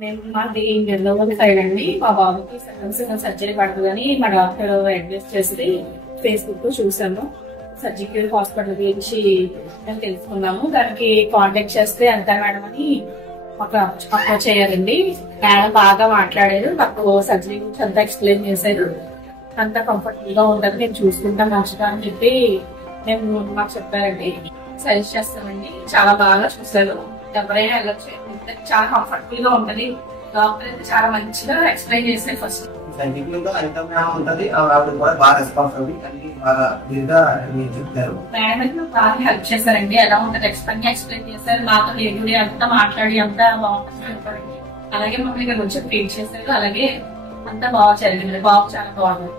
నేను మాది నెల్లూరు సైడ్ అండి. మా బాబుకి సర్జరీ పడుతుందని మా డాక్టర్ అడ్వైస్ చేసి ఫేస్బుక్ లో చూసాము. సర్జికల్ హాస్పిటల్ గురించి మేము తెలుసుకున్నాము. దానికి కాంటాక్ట్ చేస్తే అంతా మేడం అని మాకు అప్రోచ్ చేయాలండి. మేడం బాగా మాట్లాడారు, నాకు సర్జరీ గురించి అంతా ఎక్స్ప్లెయిన్ చేశారు. అంతా కంఫర్టబుల్ గా ఉంటుంది, నేను చూసుకుంటాం మంచిగా అని చెప్పి మేము మాకు చెప్పారండి. సజెస్ట్ చేస్తామండి. చాలా బాగా చూసారు, ఎవరైనా వెళ్ళొచ్చు. చాలా కంఫర్టబుల్ గా ఉంటది. డాక్టర్ అయితే చాలా మంచిగా ఎక్స్ప్లెయిన్ చేశారు. ఫస్ట్ మేడం అయితే బాగా హెల్ప్ చేశారండి. ఎలా ఉంటుంది ఎక్స్ప్లెయిన్ చేశారు. మాతో ఎదురు అంతా మాట్లాడి అంతా బాగుంటుంది. అలాగే మమ్మల్ని ఇక్కడ వచ్చి ట్రీట్ చేశారు. అలాగే అంతా బాగా జరిగింది. బాబు చాలా బాగుంది.